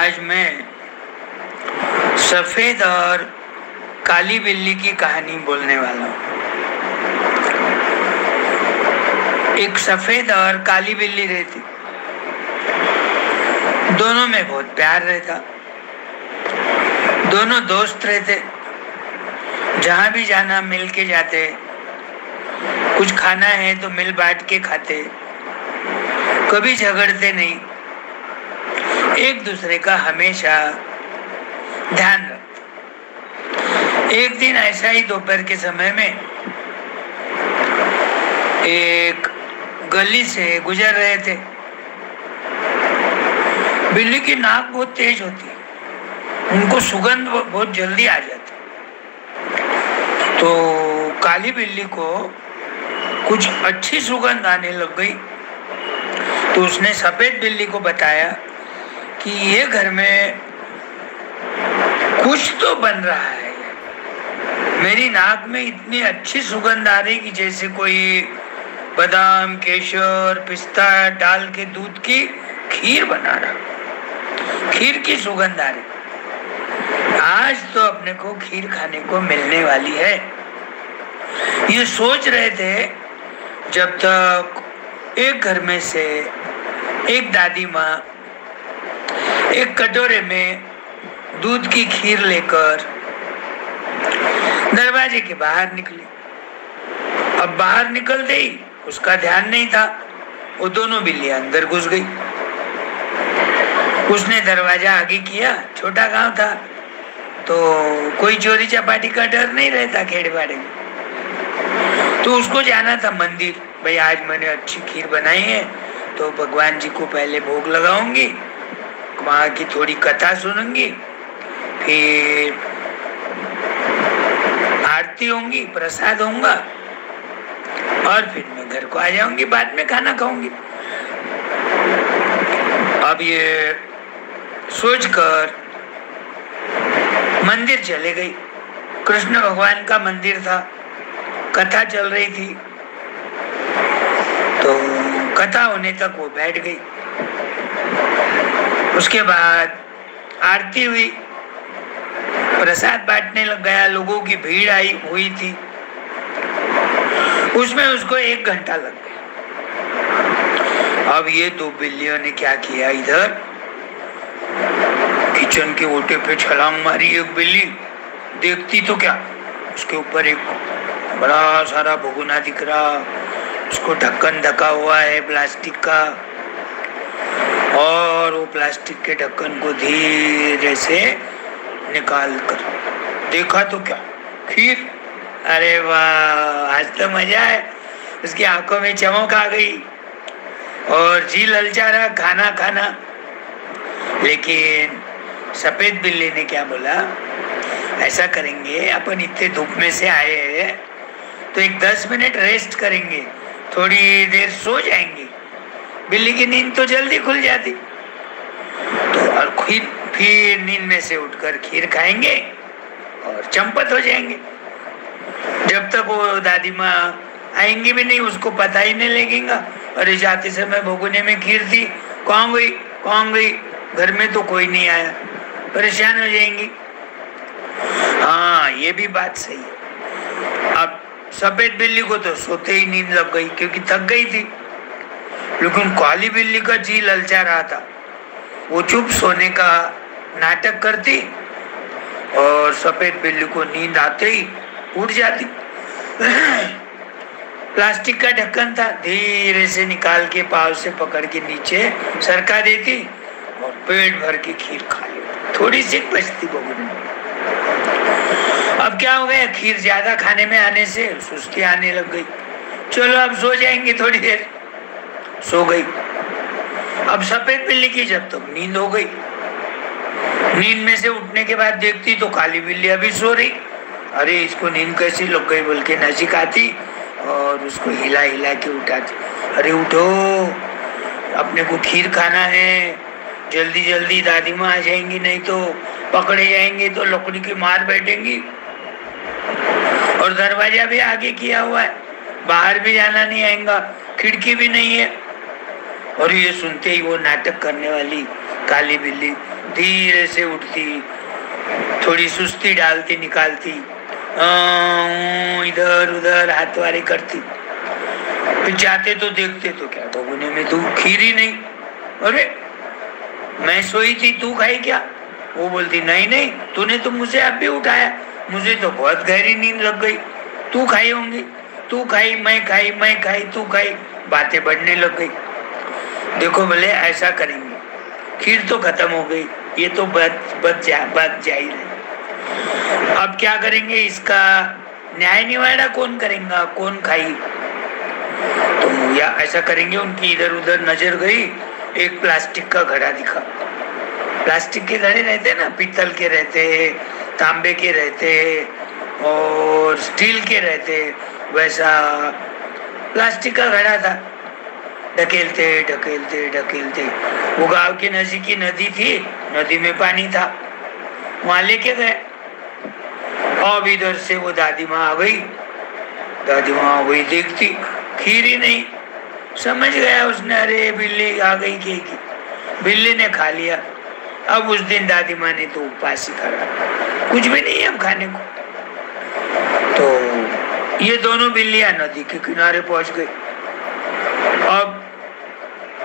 आज मैं सफेद और काली बिल्ली की कहानी बोलने वाला हूँ। एक सफेद और काली बिल्ली रहती, दोनों में बहुत प्यार रहता, दोनों दोस्त रहते, जहाँ भी जाना मिल के जाते, कुछ खाना है तो मिल बांट के खाते, कभी झगड़ते नहीं, एक दूसरे का हमेशा ध्यान रखते। एक दिन ऐसा ही दोपहर के समय में एक गली से गुजर रहे थे। बिल्ली की नाक बहुत तेज होती है, उनको सुगंध बहुत जल्दी आ जाती। तो काली बिल्ली को कुछ अच्छी सुगंध आने लग गई, तो उसने सफेद बिल्ली को बताया कि ये घर में कुछ तो बन रहा है, मेरी नाक में इतनी अच्छी सुगंध आ रही कि जैसे कोई बादाम, केसर, पिस्ता डाल के दूध की खीर बना रहा, खीर की सुगंध आ रही। आज तो अपने को खीर खाने को मिलने वाली है। ये सोच रहे थे जब तक एक घर में से एक दादी माँ एक कटोरे में दूध की खीर लेकर दरवाजे के बाहर निकली। अब बाहर निकलते ही उसका ध्यान नहीं था, वो दोनों बिल्लियां अंदर घुस गई। उसने दरवाजा आगे किया, छोटा गांव था तो कोई चोरी चपाटी का डर नहीं रहता खेड़े बाड़े में। तो उसको जाना था मंदिर, भाई आज मैंने अच्छी खीर बनाई है तो भगवान जी को पहले भोग लगाऊंगी, वहां की थोड़ी कथा सुनूंगी, फिर आरती होंगी, प्रसाद होगा और फिर मैं घर को आ जाऊंगी, बाद में खाना खाऊंगी। अब ये सोचकर मंदिर चले गई। कृष्ण भगवान का मंदिर था, कथा चल रही थी, तो कथा होने तक वो बैठ गई। उसके बाद आरती हुई, प्रसाद बांटने लग गया, लोगों की भीड़ आई हुई थी, उसमें उसको 1 घंटा लग गया। अब ये दो बिल्लियों ने क्या किया, इधर किचन के ओटे पे छलांग मारी। एक बिल्ली देखती तो क्या, उसके ऊपर एक बड़ा सारा भगोना दिख रहा, उसको ढक्कन ढका हुआ है प्लास्टिक का, और वो प्लास्टिक के ढक्कन को धीरे से निकाल कर देखा तो क्या, खीर। अरे वाह, आज तो मजा है। उसकी आंखों में चमक आ गई और जी ललचा रहा खाना खाना। लेकिन सफेद बिल्ली ने क्या बोला, ऐसा करेंगे, अपन इतने धूप में से आए हैं तो एक 10 मिनट रेस्ट करेंगे, थोड़ी देर सो जाएंगे, बिल्ली की नींद तो जल्दी खुल जाती। तो और फिर नींद में से उठकर खीर खाएंगे और चंपत हो जाएंगे। जब तक वो दादी माँ आएंगी भी नहीं, उसको पता ही नहीं लगेगा, अरे जाते समय भगोने में खीर थी, कहाँ गई कहाँ गई, घर में तो कोई नहीं आया, परेशान हो जाएंगी। हाँ, ये भी बात सही है। अब सफेद बिल्ली को तो सोते ही नींद लग गई क्योंकि थक गई थी, लेकिन काली बिल्ली का जी ललचा रहा था। वो चुप सोने का नाटक करती और सफेद बिल्ली को नींद आते ही उठ जाती। प्लास्टिक का ढक्कन था, धीरे से निकाल के पाव से पकड़ के नीचे सरका देती और पेट भर के खीर खा लेती, थोड़ी सी बचती भगोने में। अब क्या हो गया, खीर ज्यादा खाने में आने से सुस्ती आने लग गई। चलो अब सो जाएंगे, थोड़ी देर सो गई। अब सफेद बिल्ली की जब तक नींद हो गई, नींद में से उठने के बाद देखती तो काली बिल्ली अभी सो रही। अरे इसको नींद कैसी लग गई बोल के नजीक आती और उसको हिला हिला के उठाती, अरे उठो, अपने को खीर खाना है, जल्दी जल्दी दादी माँ आ जाएंगी, नहीं तो पकड़े जाएंगे तो लकड़ी की मार बैठेंगी। और दरवाजा भी आगे किया हुआ है, बाहर भी जाना नहीं आएगा, खिड़की भी नहीं है। और ये सुनते ही वो नाटक करने वाली काली बिल्ली धीरे से उठती, थोड़ी सुस्ती डालती निकालती, इधर उधर हाथ वारे करती। फिर जाते तो देखते तो क्या भगोने में तू खीर ही नहीं। अरे मैं सोई थी, तू खाई क्या? वो बोलती नहीं नहीं, तूने तो मुझे अब भी उठाया, मुझे तो बहुत गहरी नींद लग गई। तू खाई होंगी, तू खाई, मैं खाई, तू खाई, बातें बढ़ने लग गई। देखो भले ऐसा करेंगे, खीर तो खत्म हो गई, ये तो बात जाहिर है। अब क्या करेंगे, इसका न्याय निवाड़ा कौन करेगा, कौन खाई? तो या ऐसा करेंगे, उनकी इधर उधर नजर गई, एक प्लास्टिक का घड़ा दिखा। प्लास्टिक के घड़े रहते ना, पीतल के रहते, तांबे के रहते और स्टील के रहते, वैसा प्लास्टिक का घड़ा था। ढकेलते ढकेलते ढकेलते वो गांव के नजदीक की नदी थी, नदी में पानी था, वहां लेके गए। अब इधर से वो दादी माँ आ गई, दादी माँ आ गई, देखती खीर ही नहीं। समझ गया उसने, अरे बिल्ली आ गई की। बिल्ली ने खा लिया। अब उस दिन दादी माँ ने तो उपवास ही करा, कुछ भी नहीं है अब खाने को। तो ये दोनों बिल्लियां नदी के किनारे पहुंच गई। अब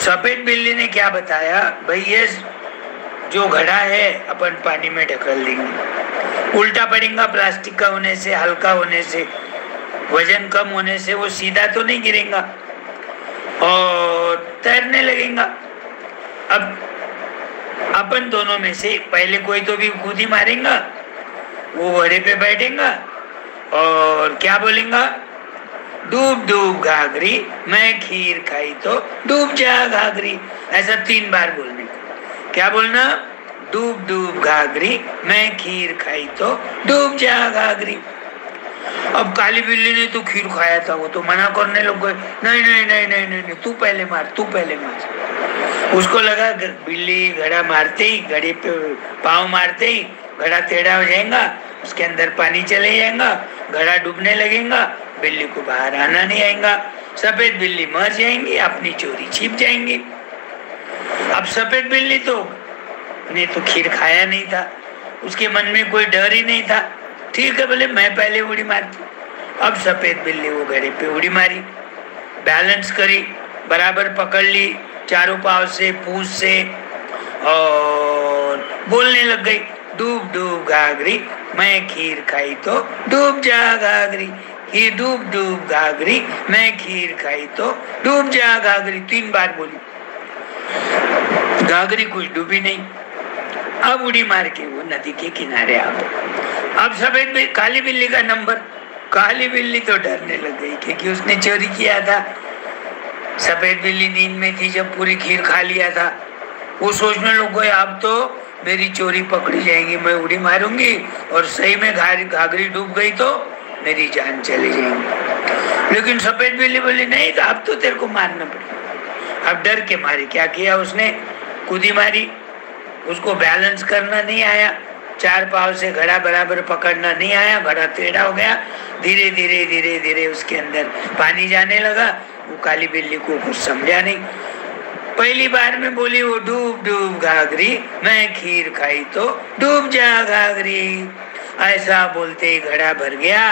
सफेद बिल्ली ने क्या बताया, भाई ये जो घड़ा है अपन पानी में ढकेल देंगे, उल्टा पड़ेगा, प्लास्टिक का होने से, हल्का होने से, वजन कम होने से वो सीधा तो नहीं गिरेगा और तैरने लगेगा। अब अपन दोनों में से पहले कोई तो भी कूदी मारेगा, वो घड़े पे बैठेगा और क्या बोलेगा, डूब डूब घाघरी मैं खीर खाई तो डूब जा घाघरी। ऐसा 3 बार बोलने का। क्या बोलना, डूब डूब घाघरी मैं खीर खाई तो डूब जा घाघरी। अब काली बिल्ली ने तो खीर खाया था, वो तो मना करने लग गए, नहीं नहीं नहीं नहीं नहीं, नहीं तू पहले मार, तू पहले मार। उसको लगा बिल्ली घड़ा मारते ही, घड़े पे पाँव मारते ही घड़ा टेढ़ा हो जाएगा, उसके अंदर पानी चले जाएगा, घड़ा डूबने लगेगा, बिल्ली को बाहर आना नहीं आएगा, सफेद बिल्ली मर जाएंगी, अपनी चोरी छिप जाएंगी। अब सफेद बिल्ली तो ने तो खीर खाया नहीं था, उसके मन में कोई डर ही नहीं था। ठीक है, बोले मैं पहले उड़ी मारती। अब सफेद बिल्ली वो घड़े पे उड़ी मारी, बैलेंस करी, बराबर पकड़ ली चारों पांव से, पूंछ से, और बोलने लग गई, डूब डूब घाघरी मैं खीर खाई तो डूब जा घाघरी, ही डूब डूब घाघरी मैं खीर खाई तो डूब जा घाघरी। 3 बार बोली, घाघरी कुछ डूबी नहीं। अब उड़ी मार के वो नदी के किनारे आ गई। अब सफेद काली बिल्ली का नंबर। काली बिल्ली तो डरने लग गई क्योंकि उसने चोरी किया था। सफेद बिल्ली नींद में थी जब पूरी खीर खा लिया था। वो सोचने लग गए, अब तो मेरी चोरी पकड़ी जाएगी, मैं उड़ी मारूंगी और सही में घाघरी डूब गई तो मेरी जान चली जाएगी। लेकिन सफेद बिल्ली बोली, नहीं तो अब तो तेरे को मारना पड़ेगा। अब डर के मारे क्या किया उसने, कूदी मारी। उसको बैलेंस करना नहीं आया, 4 पांव से घड़ा बराबर पकड़ना नहीं आया, घड़ा टेढ़ा हो गया। धीरे धीरे धीरे धीरे उसके अंदर पानी जाने लगा। वो काली बिल्ली को कुछ समझा नहीं। पहली बार में बोली वो, डूब डूब घाघरी मैं खीर खाई तो डूब जा घाघरी। ऐसा बोलते ही घड़ा भर गया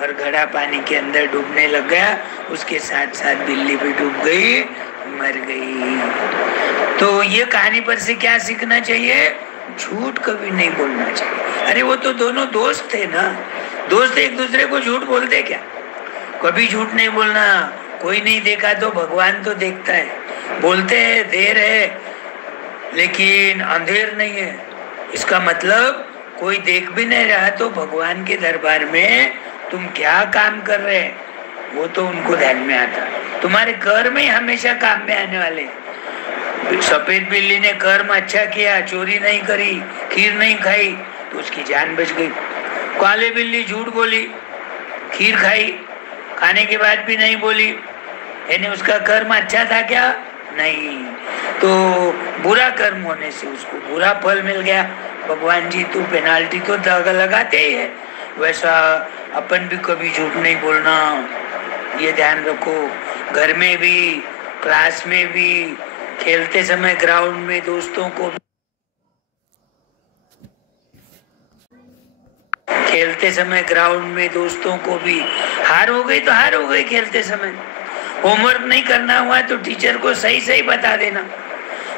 और घड़ा पानी के अंदर डूबने लग गया। उसके साथ साथ बिल्ली भी डूब गई, मर गई। तो ये कहानी पर से क्या सीखना चाहिए, झूठ कभी नहीं बोलना चाहिए। अरे वो तो दोनों दोस्त थे ना, दोस्त एक दूसरे को झूठ बोलते क्या, कभी झूठ नहीं बोलना। कोई नहीं देखा तो भगवान तो देखता है। बोलते हैं देर है लेकिन अंधेर नहीं है, इसका मतलब कोई देख भी नहीं रहा तो भगवान के दरबार में तुम क्या काम कर रहे हैं वो तो उनको ध्यान में आता। तुम्हारे कर्म ही हमेशा काम में आने वाले। सफेद बिल्ली ने कर्म अच्छा किया, चोरी नहीं करी, खीर नहीं खाई तो उसकी जान बच गई। काली बिल्ली झूठ बोली, खीर खाई, खाने के बाद भी नहीं बोली, यानी उसका कर्म अच्छा था क्या, नहीं। तो बुरा कर्म होने से उसको बुरा फल मिल गया। भगवान जी तो पेनाल्टी तो लगाते ही है, वैसा अपन भी कभी झूठ नहीं बोलना, ये ध्यान रखो। घर में भी, क्लास में भी, खेलते समय ग्राउंड में दोस्तों को खेलते समय ग्राउंड में दोस्तों को भी, हार हो गई तो हार हो गई खेलते समय। होमवर्क नहीं करना हुआ तो टीचर को सही सही बता देना।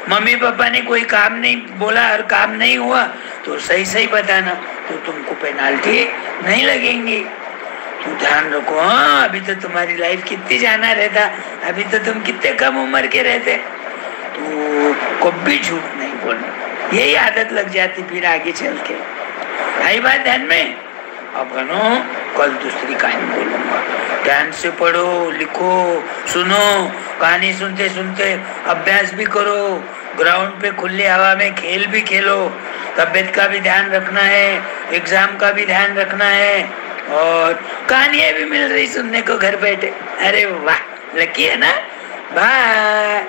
मम्मी पापा ने कोई काम नहीं बोला और काम नहीं हुआ तो सही सही बताना, तो तुमको पेनाल्टी नहीं लगेंगी। तो ध्यान रखो। हाँ, अभी तो तुम्हारी लाइफ कितनी जाना रहता, अभी तो तुम कितने कम उम्र के रहते, तो कभी झूठ नहीं बोलना, यही आदत लग जाती फिर आगे चल के। आई बात ध्यान में। अब कल दूसरी कहानी बोलूंगा, ध्यान से पढ़ो, लिखो, सुनो, कहानी सुनते सुनते अभ्यास भी करो, ग्राउंड पे खुली हवा में खेल भी खेलो, तबीयत का भी ध्यान रखना है, एग्जाम का भी ध्यान रखना है, और कहानियां भी मिल रही सुनने को घर बैठे। अरे वाह, लकी है ना। बाय।